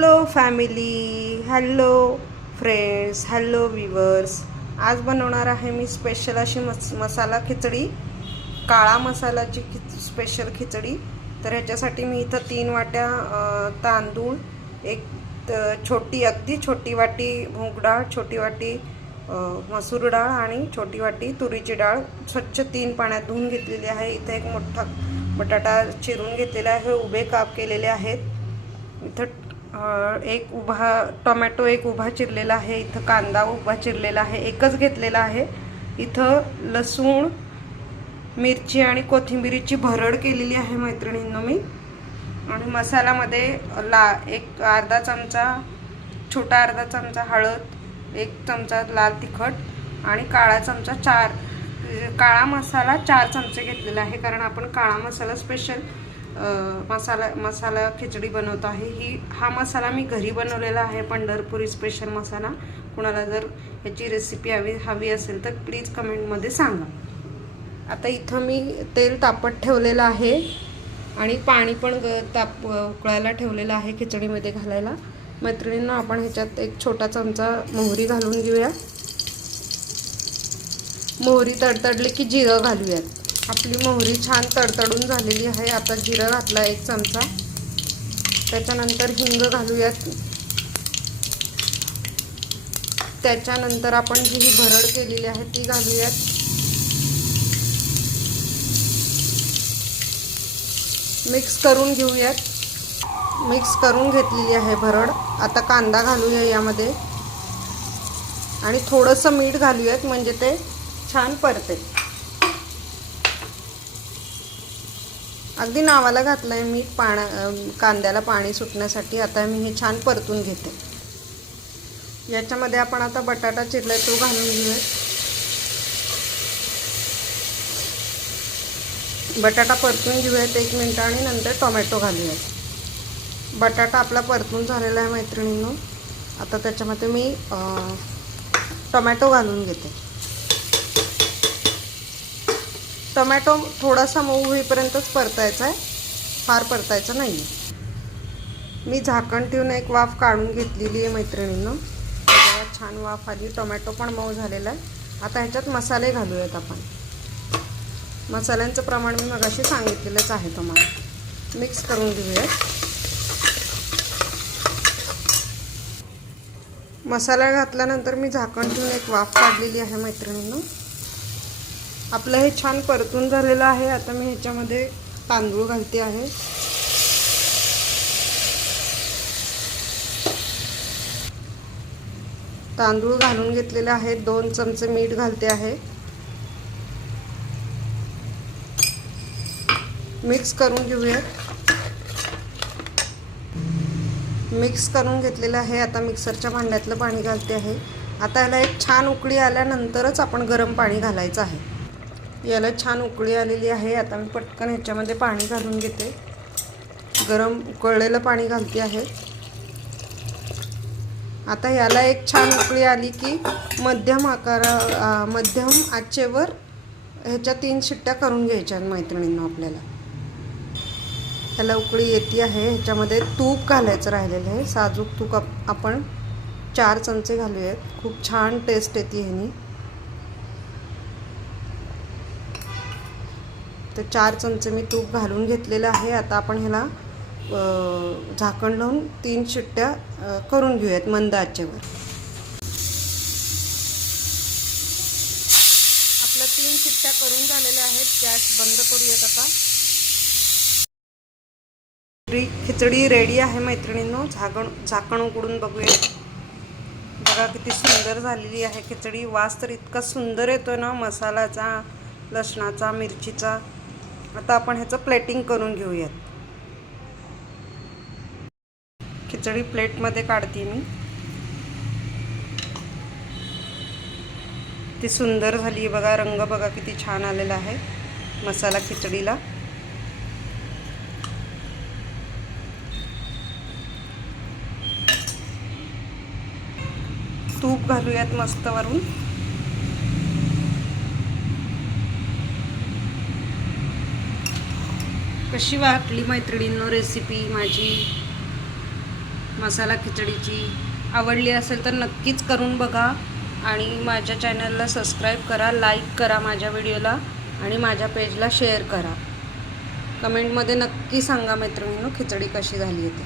Hello family hello friends hello viewers आज बनवणार आहे मी स्पेशल अशी मस मसाला खिचडी काळा मसालाची खिच स्पेशल खिचडी. तर ह्याच्यासाठी मी इथं तीन वाट्या तांदूळ एक छोटी अगदी छोटी वाटी मूग डाळ छोटी वाटी मसूर डाळ आणि छोटी वाटी तुरीची डाळ. स्वच्छ तीन पाण्यात धुवून घेतलेली आहे. इथं एक मोठा बटाटा चिरून घेतलेला आहे. उभे काप केलेले आहेत. इथं एक उभा टोमॅटो एक उभा चिरलेला आहे इथं कांदा उभा चिरलेला आहे एकच घेतलेला आहे. इथं लसूण मिरची आणि कोथिंबिरीची भरड केलेली आहे मैत्रिणींनो मी. आणि मसाल्यामध्ये ला एक अर्धा चमचा छोटा अर्धा चमचा हळद एक चमचा लाल तिखट आणि काळा चमचा चार काळा मसाला चार चमचे घेतलेला आहे कारण आपण काळा मसाला स्पेशल मसाला मसाला खिचडी बनवतो आहे. ही हा मसाला मी घरी बनवलेला आहे पंढरपुरी स्पेशल मसाला. कुणाला जर ह्याची रेसिपी हवी हवी असेल तर प्लीज कमेंटमध्ये सांगा. आता इथं मी तेल तापत ठेवलेलं आहे आणि पाणी पण ग ताप उकळायला ठेवलेलं आहे खिचडीमध्ये घालायला. मैत्रिणींना आपण ह्याच्यात एक छोटा चमचा मोहरी घालून घेऊया. मोहरी तडतडली की जिरं घालूयात. आपली मोहरी छान तडतडून झालेली आहे. आता जिरं घातला एक चमचा. त्याच्यानंतर हिंग घालूयात. त्याच्यानंतर आपण जी ही भरड केलेली आहे ती घालूयात. मिक्स करून घेऊयात. मिक्स करून घेतलेली आहे भरड. आता कांदा घालूया यामध्ये. आणि थोडंसं मीठ घालूयात म्हणजे ते छान परते. अगदी नावाला घातलं आहे मी पाण्या कांद्याला पाणी सुटण्यासाठी. आता मी हे छान परतून घेते. याच्यामध्ये आपण आता बटाटा चिरलाय तो घालून घेऊया. बटाटा परतून घेऊयात एक मिनटं आणि नंतर टोमॅटो घालूयात. बटाटा आपला परतून झालेला आहे मैत्रिणींनो. आता त्याच्यामध्ये मी टोमॅटो घालून घेते. टोमॅटो थोडासा मऊ होईपर्यंतच परतायचा आहे. फार परतायचा नाही मी झाकण ठेवून एक वाफ काढून घेतलेली आहे मैत्रिणींना. छान वाफ आली. टोमॅटो पण मऊ झालेला आहे. आता ह्याच्यात मसाले घालूयात आपण. मसाल्यांचं प्रमाण मी मगाशी सांगितलेलंच आहे तुम्हाला. मिक्स करून घेऊयात. मसाला घातल्यानंतर मी झाकण ठेवून एक वाफ काढलेली आहे मैत्रिणींना. आपलं हे छान परतून झालेलं आहे. आता मी ह्याच्यामध्ये तांदूळ घालते आहे. तांदूळ घालून घेतलेले आहेत. दोन चमचे मीठ घालते आहे. मिक्स करून घेऊया मिक्स करून घेतलेलं आहे. आता मिक्सरच्या भांड्यातलं पाणी घालते आहे. आता याला एक छान उकळी आल्यानंतरच आपण गरम पाणी घालायचं आहे. याला छान उकळी आलेली आहे. आता मी पटकन ह्याच्यामध्ये पाणी घालून घेते. गरम उकळलेलं पाणी घालते आहे. आता याला एक छान उकळी आली की मध्यम आकारा मध्यम आचेवर ह्याच्या तीन शिट्ट्या करून घ्यायच्या मैत्रिणींना आपल्याला. ह्याला उकळी येते आहे. ह्याच्यामध्ये तूप घालायचं राहिलेलं आहे. साजूक तूप आपण चार चमचे घालूयात. खूप छान टेस्ट येते ह्यानी. तर चार चमचे मी तूप घालून घेतलेलं आहे. आता आपण ह्याला झाकण लावून तीन शिट्ट्या करून घेऊयात मंद आचेवर. आपल्या तीन शिट्ट्या करून झालेल्या आहेत. गॅस बंद करूयात आता. खिचडी खिचडी रेडी आहे मैत्रिणींनो. झाकण झाकण उघडून बघूया बघा किती सुंदर झालेली आहे खिचडी. वास तर इतका सुंदर येतो ना मसाल्याचा लसणाचा मिरचीचा. आता आपण ह्याचं प्लेटिंग करून घेऊयात. खिचडी प्लेटमध्ये काढते मी. ती सुंदर झाली बघा रंग बघा किती छान आलेला आहे मसाला खिचडीला. तूप घालूयात मस्त वरून. कशी वाटली मैत्रिणींनो रेसिपी माझी मसाला खिचडीची आवडली असेल तर नक्कीच करून बघा आणि माझ्या चॅनलला सबस्क्राईब करा लाईक करा माझ्या व्हिडिओला आणि माझ्या पेजला शेअर करा. कमेंटमध्ये नक्की सांगा मैत्रिणींनो खिचडी कशी झाली होती